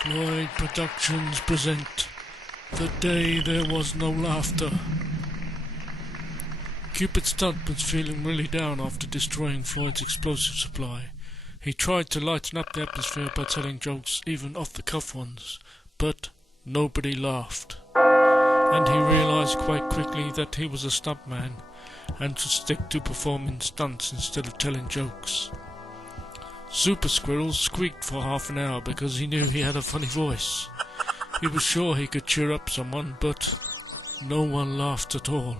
Floyd Productions present The Day There Was No Laughter. Cupid Stunt was feeling really down after destroying Floyd's explosive supply. He tried to lighten up the atmosphere by telling jokes, even off-the-cuff ones, but nobody laughed. And he realized quite quickly that he was a stuntman and should stick to performing stunts instead of telling jokes. Super Squirrel squeaked for half an hour because he knew he had a funny voice. He was sure he could cheer up someone, but no one laughed at all.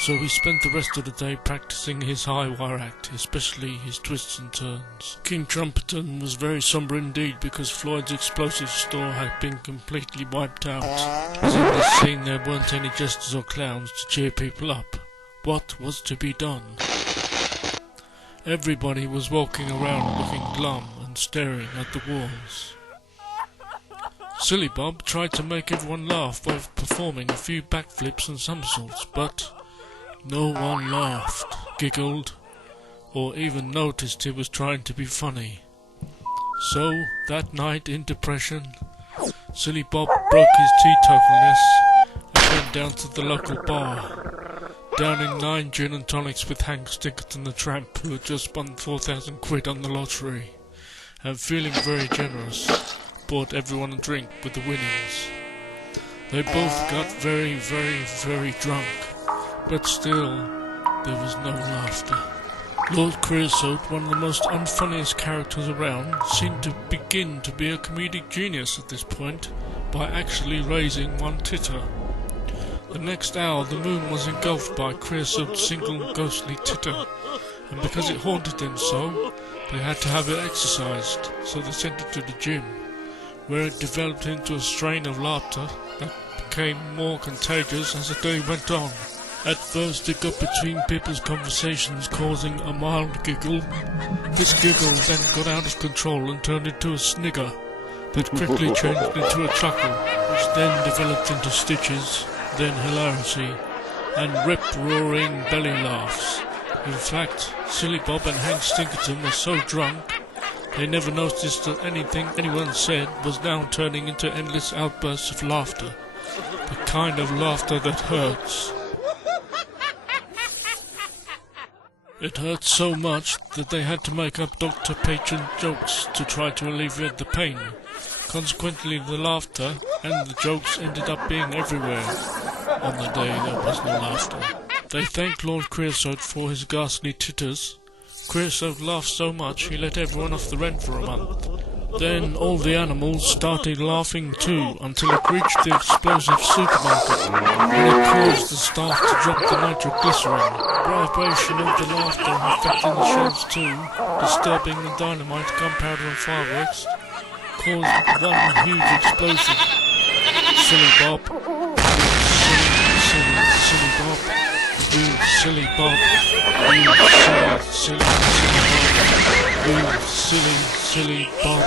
So he spent the rest of the day practicing his high wire act, especially his twists and turns. King Trumpeton was very somber indeed because Floyd's explosive store had been completely wiped out. As in this scene there weren't any jesters or clowns to cheer people up. What was to be done? Everybody was walking around looking glum and staring at the walls. Silly Bob tried to make everyone laugh by performing a few backflips and somersaults, but no one laughed, giggled, or even noticed he was trying to be funny. So, that night in depression, Silly Bob broke his teetotalness and went down to the local bar, downing 9 gin and tonics with Hank Stickerton the Tramp, who had just won 4,000 quid on the lottery, and feeling very generous, bought everyone a drink with the winnings. They both got very, very, very drunk, but still, there was no laughter. Lord Creosote, one of the most unfunniest characters around, seemed to begin to be a comedic genius at this point, by actually raising one titter. The next hour the moon was engulfed by Creosote's single ghostly titter, and because it haunted them so, they had to have it exercised, so they sent it to the gym, where it developed into a strain of laughter that became more contagious as the day went on. At first it got between people's conversations, causing a mild giggle. This giggle then got out of control and turned into a snigger, that quickly changed into a chuckle, which then developed into stitches, then hilarity, and rip-roaring belly laughs. In fact, Silly Bob and Hank Stickerton were so drunk, they never noticed that anything anyone said was now turning into endless outbursts of laughter, the kind of laughter that hurts. It hurt so much that they had to make up Dr. Patron jokes to try to alleviate the pain. Consequently, the laughter and the jokes ended up being everywhere on the day there was no laughter. They thanked Lord Creosote for his ghastly titters. Creosote laughed so much he let everyone off the rent for a month. Then all the animals started laughing too, until it reached the explosive supermarket, and it caused the staff to drop the nitroglycerin. Vibration of the laughter affecting the shelves too, disturbing the dynamite, gunpowder and fireworks, caused one huge explosion. Silly Bob, silly Bob, you silly Bob, you silly Bob, you silly Bob.